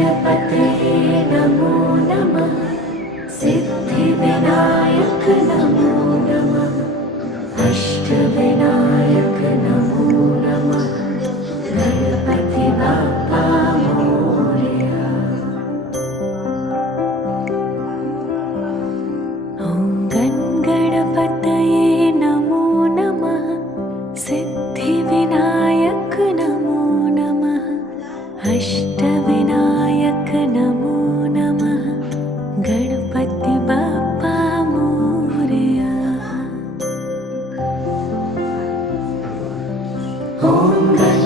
गणपतये नमो नमः। सिद्धिविनायक नमो नमः। अष्टविनायक नमो नमः। गणपति बाप्पा मोरया। ॐ गणपतये नमो नमः। सिद्धिविनायक नमो नमः। अष्टविनायक नमो नमः। गणपति बाप्पा मोरया। ॐ गण